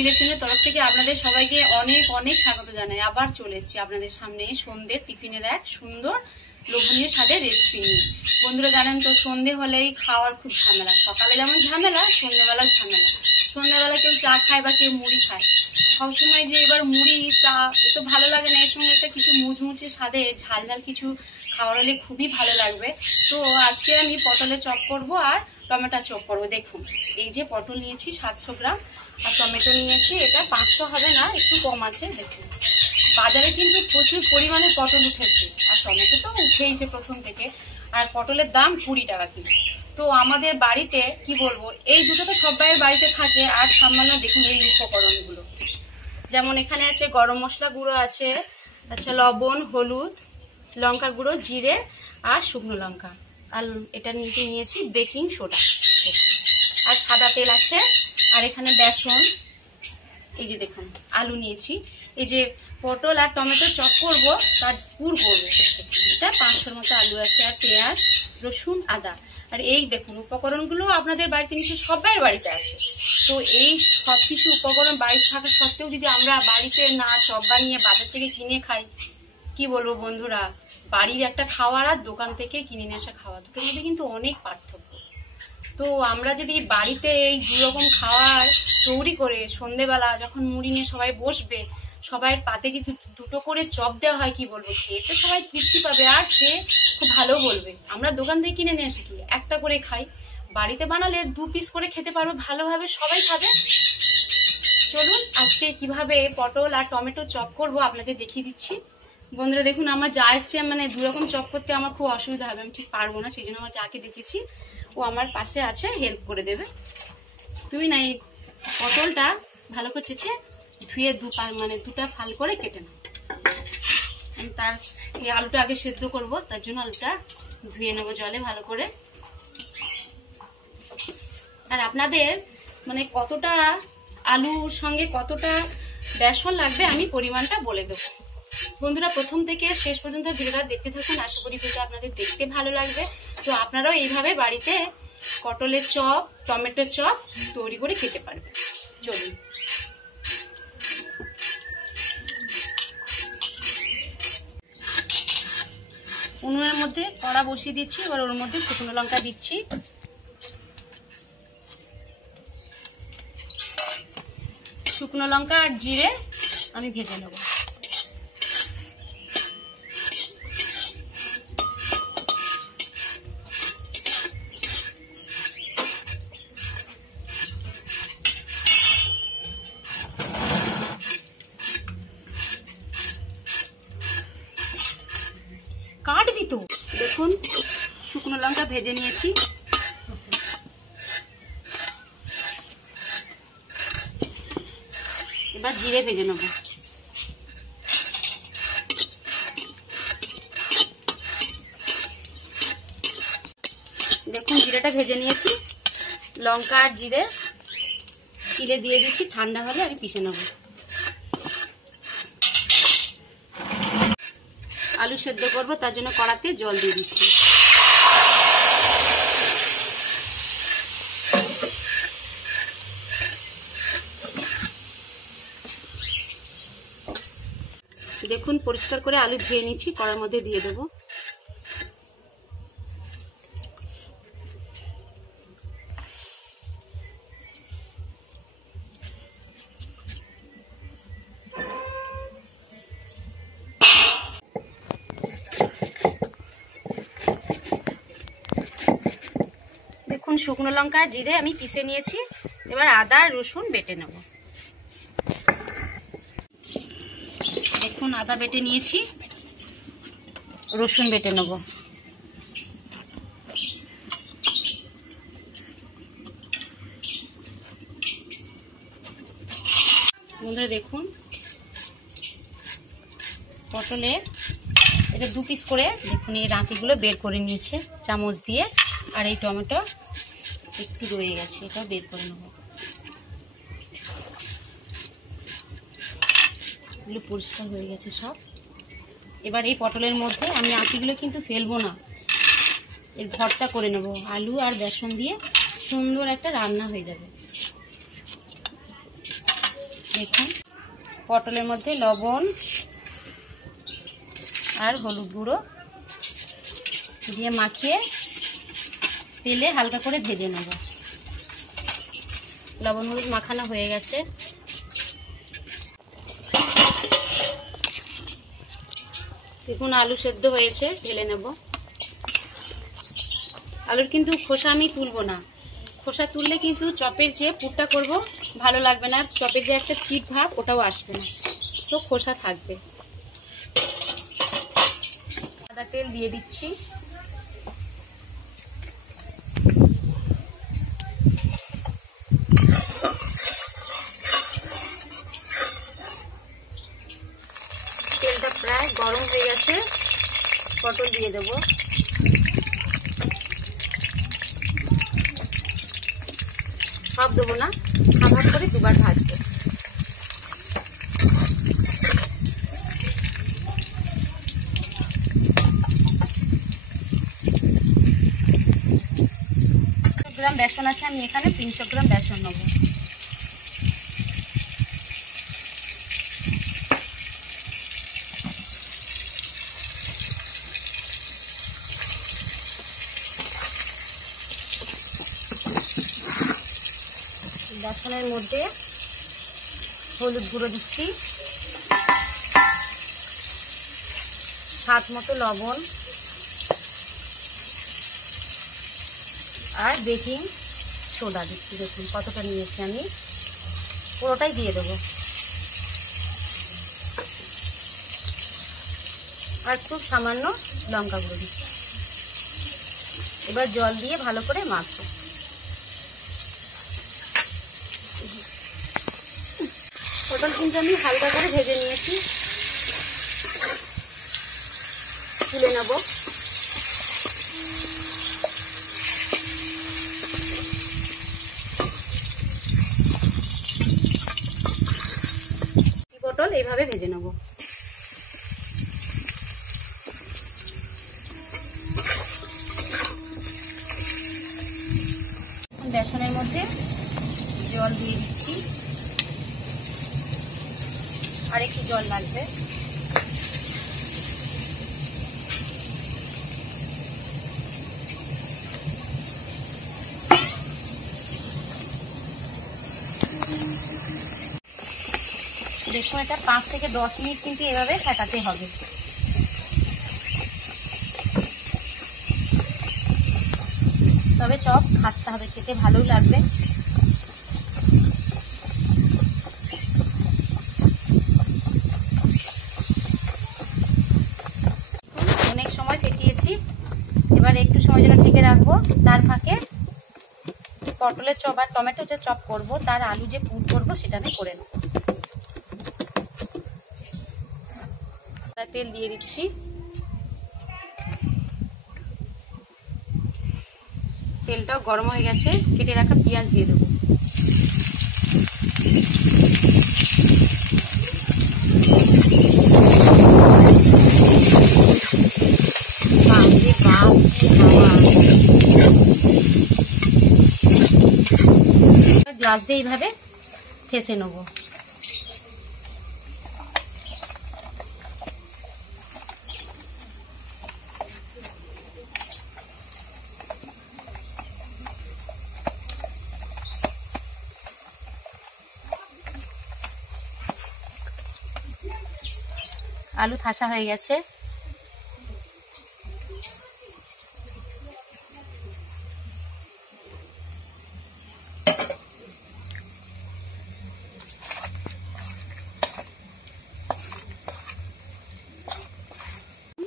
ফিলেশনের তরফ থেকে আপনাদের সবাইকে অনেক অনেক স্বাগত জানাই। আবার চলে এসেছি আপনাদের সামনে সন্ধ্যের টিফিনের এক সুন্দর লোভনীয় স্বাদের রেসিপি নিয়ে। বন্ধুরা জানেন তো, সন্ধে হলেই খাওয়ার খুব ঝামেলা। সকালে যেমন ঝামেলা, সন্ধ্যেবেলাও ঝামেলা। সন্ধ্যাবেলা কেউ চা খায় বা কেউ মুড়ি খায়। সবসময় যে এবার মুড়ি চা এত ভালো লাগে না, এর সঙ্গে একটা কিছু মুচমুচে স্বাদে ঝাল ঝাল কিছু খাওয়ার হলে খুবই ভালো লাগবে। তো আজকে আমি পটলের চপ করবো আর টমেটো চপ করবো। দেখুন, এই যে পটল নিয়েছি 700 গ্রাম আর টমেটো নিয়েছি, এটা 500 হবে না, একটু কম আছে। দেখুন, বাজারে কিন্তু প্রচুর পরিমাণে পটল উঠেছে আর টমেটো তো উঠেইছে প্রথম থেকে। আর পটলের দাম 20 টাকা কিলো। তো আমাদের বাড়িতে কি বলবো, এই দুটো তো সবাই বাড়িতে থাকে। আর সামান্য দেখুন এই উপকরণগুলো, যেমন এখানে আছে গরম মশলা গুঁড়ো আছে, আচ্ছা লবণ, হলুদ, লঙ্কা গুঁড়ো, জিরে আর শুকনো লঙ্কা। আর এটা নিয়েছি বেকিং সোডা, আর সাদা তেল আছে। আর এখানে বেসন, এই যে দেখুন আলু নিয়েছি। এই যে পটল আর টমেটো চপ করবো তার পুর করবো। এটা 500 মতো আলু আছে, আর পেঁয়াজ, রসুন, আদা। আর এই দেখুন উপকরণগুলো আপনাদের বাড়িতে নিশ্চয়ই সবাই বাড়িতে আছে। তো এই সব কিছু উপকরণ বাড়িতে থাকা সত্ত্বেও যদি আমরা বাড়িতে না চপ বানিয়ে বাজার থেকে কিনে খাই, কি বলবো বন্ধুরা, বাড়ির একটা খাওয়ার আর দোকান থেকে কিনে নিয়ে আসা খাওয়া দুটোর মধ্যে কিন্তু অনেক পার্থক্য। তো আমরা যদি বাড়িতে এই দুরকম খাওয়ার তৈরি করে সন্ধেবেলা যখন মুড়ি নিয়ে সবাই বসবে, সবাই পাতে যদি দুটো করে চপ দেওয়া হয়, কি বলবো, খেয়ে তো সবাই তৃপ্তি পাবে আর খেয়ে খুব ভালো বলবে। আমরা দোকান থেকে কিনে নিয়ে আসি কি একটা করে খাই, বাড়িতে বানালে 2 পিস করে খেতে পারবো, ভালোভাবে সবাই খাবে। চলুন আজকে কিভাবে পটল আর টমেটো চপ করবো আপনাদের দেখিয়ে দিচ্ছি। বন্ধুরা দেখুন, আমার যা এসছে, মানে 2 রকম চপ করতে আমার খুব অসুবিধা হবে, আমি ঠিক পারবো না, সেই জন্য আমার যাকে দেখেছি ও আমার পাশে আছে, হেল্প করে দেবে। তুমি না এই পটলটা ভালো করে চেঁচে ধুয়ে দুটা ফাল করে কেটে নাও। আমি তার এই আলুটা আগে সেদ্ধ করব, তার জন্য আলুটা ধুয়ে নেবো জলে ভালো করে। আর আপনাদের মানে কতটা আলুর সঙ্গে কতটা বেসন লাগবে আমি পরিমাণটা বলে দেবো। বন্ধুরা প্রথম থেকে শেষ পর্যন্ত ভিডিওটা দেখতে থাকুন, আশা করি ভিডিওটা আপনাদের দেখতে ভালো লাগবে। তো আপনারাও এইভাবে বাড়িতে পটলের চপ, টমেটোর চপ তৈরি করে খেতে পারবেন। চলুন। উনুনের মধ্যে কড়া বসিয়ে দিচ্ছি, এবার ওর মধ্যে শুকনো লঙ্কা দিচ্ছি। শুকনো লঙ্কা আর জিরে আমি ভেজে নেব। কাটবি তো। দেখুন শুকনো লঙ্কা ভেজে নিয়েছি, এবার জিরে ভেজে নেব। দেখুন জিরেটা ভেজে নিয়েছি, লঙ্কা আর জিরে চিড়ে দিয়ে দিচ্ছি, ঠান্ডা হলে আমি পিষে নেব। আলু সেদ্ধ করবো, তার জন্য কড়াতে জল দিয়ে দিচ্ছি। দেখুন পরিষ্কার করে আলু ধুয়ে নিচ্ছি, কড়ার মধ্যে দিয়ে দেবো। দেখুন শুকনো লঙ্কা জিরে আমি পিষে নিয়েছি, এবার আদা রসুন বেটে নেব। দেখুন আদা বেটে নিয়েছি, রসুন বেটে নেব। বন্ধুরা দেখুন পটলে এটা 2 পিস করে দেখুন এই রাঁতিগুলো বের করে নিয়েছে চামচ দিয়ে। আর এই টমেটো একটু রয়ে গেছে, এটাও বের করে নেব। এগুলো পরিষ্কার হয়ে গেছে সব। এবার এই পটলের মধ্যে আমি আঁতিগুলো কিন্তু ফেলবো না, এর ভর্তা করে নেব। আলু আর বেসন দিয়ে সুন্দর একটা রান্না হয়ে যাবে। দেখুন পটলের মধ্যে লবণ আর হলুদ গুঁড়ো দিয়ে মাখিয়ে তেলে হালকা করে ভেজে নেব। লবণ হলুদ মাখানো হয়ে গেছে। দেখুন আলু সেদ্ধ হয়েছে, ঢেলে নেব। আলুর কিন্তু খোসা আমি তুলবো না, খোসা তুললে কিন্তু চপের যে পুরটা করব ভালো লাগবে না, চপের যে একটা চিট ভাব ওটাও আসবে না, তো খোসা থাকবে। সাদা তেল দিয়ে দিচ্ছি। তেলটা প্রায় গরম হয়ে গেছে, পটল দিয়ে দেবো। সব দেবো না, হাফ করে দুবার ভাজবো। গ্রাম বেসন আছে, আমি এখানে 300 গ্রাম বেসন নেব। বেসনের মধ্যে হলুদ গুঁড়ো দিচ্ছি, স্বাদ মতো লবণ আর বেকিং সোডা দিচ্ছি। দেখুন কতটা নিয়েছি আমি, পুরোটাই দিয়ে দেবো। আর খুব সামান্য লঙ্কা গুঁড়ো দিচ্ছি। এবার জল দিয়ে ভালো করে মাখবো। পটল কিন্তু আমি হালকা করে ভেজে নিয়েছি, তুলে নেব। পটল এইভাবে ভেজে নেব। বেসনের মধ্যে জল দিয়ে দিচ্ছি, আর একটু জল লাগবে। দেখুন এটা 5 থেকে 10 মিনিট কিন্তু এভাবে ফেটাতে হবে। তবে চপ খাটতে হবে, খেতে ভালোই লাগবে। অনেক সময় ফেটিয়েছি, এবার একটু সময় জন্য ঢেকে রাখবো। তার ফাঁকে পটলের চপ আর টমেটো যে চপ করবো তার আলু যে পুর করবো সেটা আমি করে নেব। তেল দিয়ে দিচ্ছি, তেলটাও গরম হয়ে গেছে। কেটে রাখা পেঁয়াজ দিয়ে দেবো। গ্লাস দিয়ে এইভাবে থেসে নেব। আলু ঠাসা হয়ে গেছে।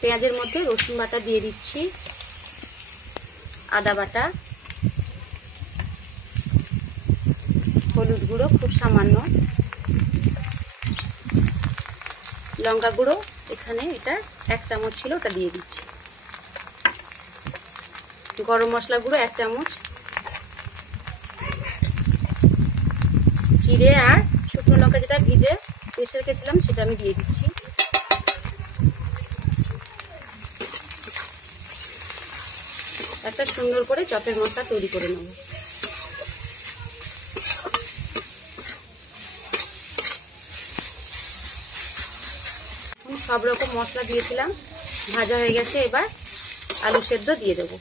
পেঁয়াজের মধ্যে রসুন বাটা দিয়ে দিচ্ছি, আদা বাটা, হলুদ গুঁড়ো খুব সামান্য, লঙ্কা গুঁড়ো এখানে এটা 1 চামচ ছিল ওটা দিয়ে দিচ্ছি, গরম মশলা গুঁড়ো 1 চামচ, জিরে আর শুকনো লঙ্কা যেটা ভিজে পেস্টে রেখেছিলাম সেটা আমি দিয়ে দিচ্ছি। একটা সুন্দর করে চপের মশলা তৈরি করে নেব। সব রকম মশলা দিয়েছিলাম, ভাজা হয়ে গেছে। এবার আলু সেদ্ধ দিয়ে দেবো।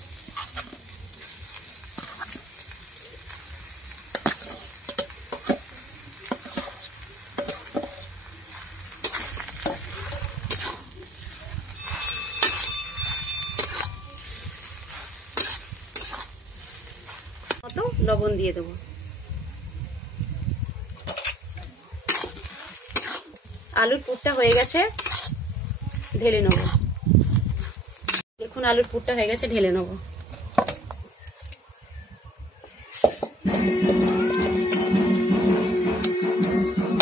মতো লবণ দিয়ে দেবো। আলুর পুরটা হয়ে গেছে, ঢেলে নেব। দেখুন আলুর পুরটা হয়ে গেছে, ঢেলে নেব।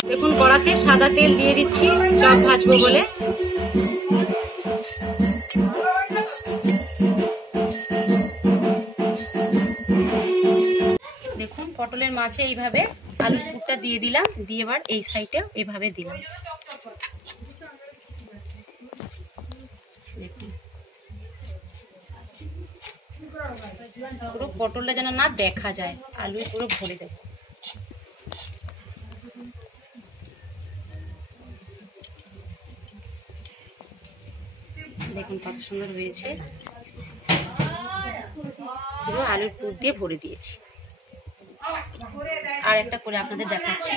দেখুন কড়াতে সাদা তেল দিয়ে দিচ্ছি চপ ভাজবো বলে। দেখুন পটলের মাঝে এইভাবে আলুর পুরটা দিয়ে দিলাম, দিয়ে এবার এই সাইডে এইভাবে দিলাম। পুরো পটলটা যেন না দেখা যায়, আলু পুরো ভরে দেব। দেখুন কত সুন্দর হয়েছে, পুরো আলুর পুর দিয়ে ভরে দিয়েছি। আর একটা করে আপনাদের দেখাচ্ছি।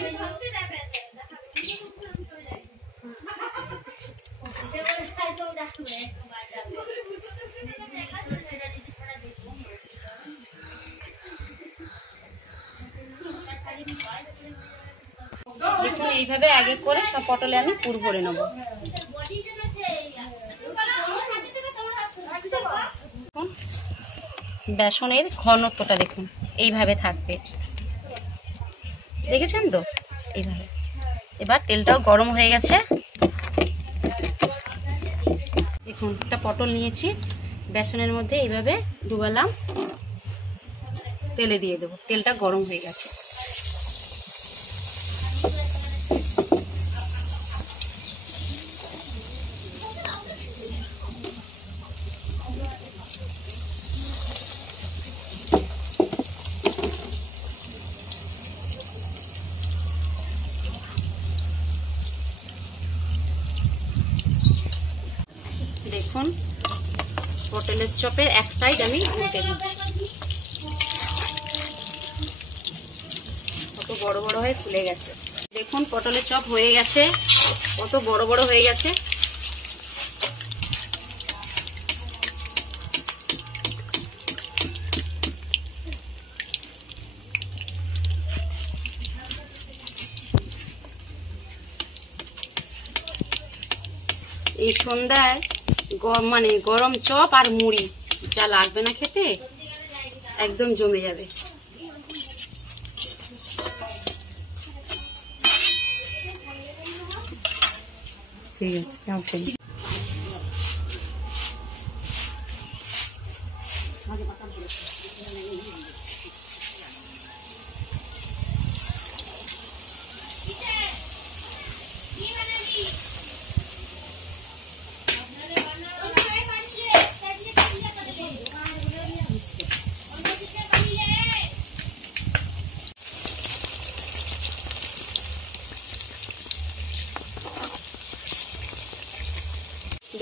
দেখুন এইভাবে আগে করে সব পটলে আমি পুর ভরে নেব। বেসনের ঘনত্বটা দেখুন এইভাবে থাকবে, দেখেছেন তো এইভাবে। এবার তেলটাও গরম হয়ে গেছে। দেখুন একটা পটল নিয়েছি, বেসনের মধ্যে এইভাবে ডুবালাম, তেলে দিয়ে দেবো। তেলটা গরম হয়ে গেছে। দেখুন পটলের চপের এক সাইড আমি উল্টে দিচ্ছি। কত বড় বড় হয়ে ফুলে গেছে। দেখুন পটলের চপ হয়ে গেছে, কত বড় বড় হয়ে গেছে। এই সন্ধ্যায় মানে গরম চপ আর মুড়ি যা লাগবে না খেতে, একদম জমে যাবে। ঠিক আছে।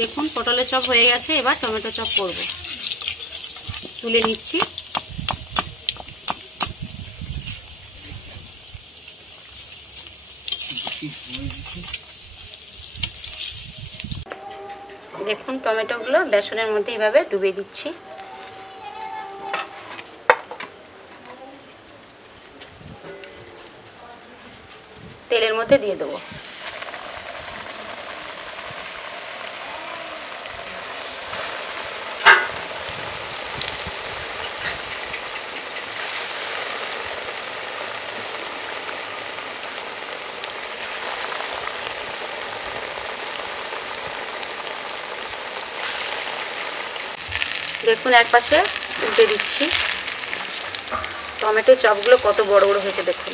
দেখুন পটলের চপ হয়ে গেছে। এবার টমেটো চপ করব, তুলে নিচ্ছি। দেখুন টমেটোগুলো বেসনের মধ্যে এইভাবে ডুবে দিচ্ছি। তেলের মধ্যে দিয়ে দেবো। দেখুন এক পাশে উল্টে দিচ্ছি। টমেটো চপগুলো কত বড় বড় হয়েছে দেখুন।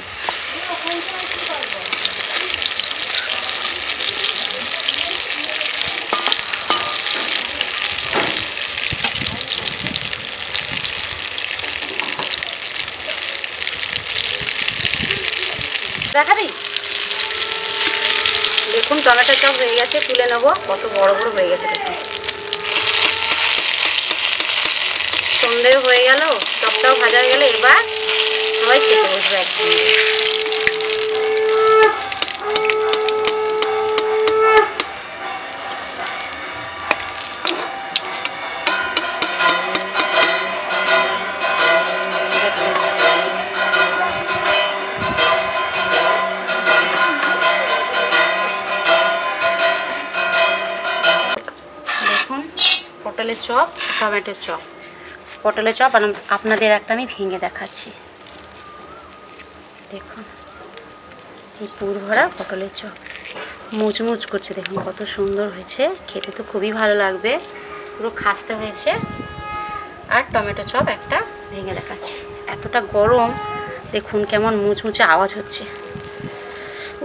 দেখা দিই। দেখুন টমেটো চপ হয়ে গেছে, তুলে নেবো। কত বড় বড় হয়ে গেছে দেখুন। সন্ধ্যে হয়ে গেল, চপটাও ভাজা হয়ে গেলে এবার সবাই খেতে বসবে একসঙ্গে। দেখুন পটলের চপ, টমেটোর চপ। পটলের চপ আপনাদের একটা আমি ভেঙে দেখাচ্ছি। দেখুন এই পুর ভরা পটলের চপ, মুচমুচ করছে দেখুন, কত সুন্দর হয়েছে। খেতে তো খুবই ভালো লাগবে, পুরো খাস্তে হয়েছে। আর টমেটো চপ একটা ভেঙে দেখাচ্ছি। এতটা গরম, দেখুন কেমন মুচমুচে আওয়াজ হচ্ছে।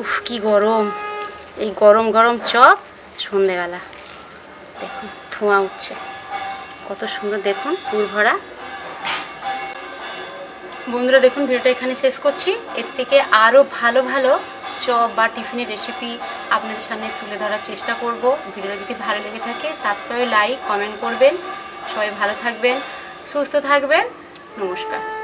উফ কি গরম! এই গরম গরম চপ সন্ধেবেলা, দেখুন ধোঁয়া উঠছে, কত সুন্দর দেখুন পুর ভরা। বন্ধুরা দেখুন ভিডিওটা এখানে শেষ করছি। এর থেকে আরও ভালো ভালো চপ বা টিফিনের রেসিপি আপনাদের সামনে তুলে ধরার চেষ্টা করব। ভিডিওটা যদি ভালো লেগে থাকে সাবস্ক্রাইব, লাইক, কমেন্ট করবেন। সবাই ভালো থাকবেন, সুস্থ থাকবেন। নমস্কার।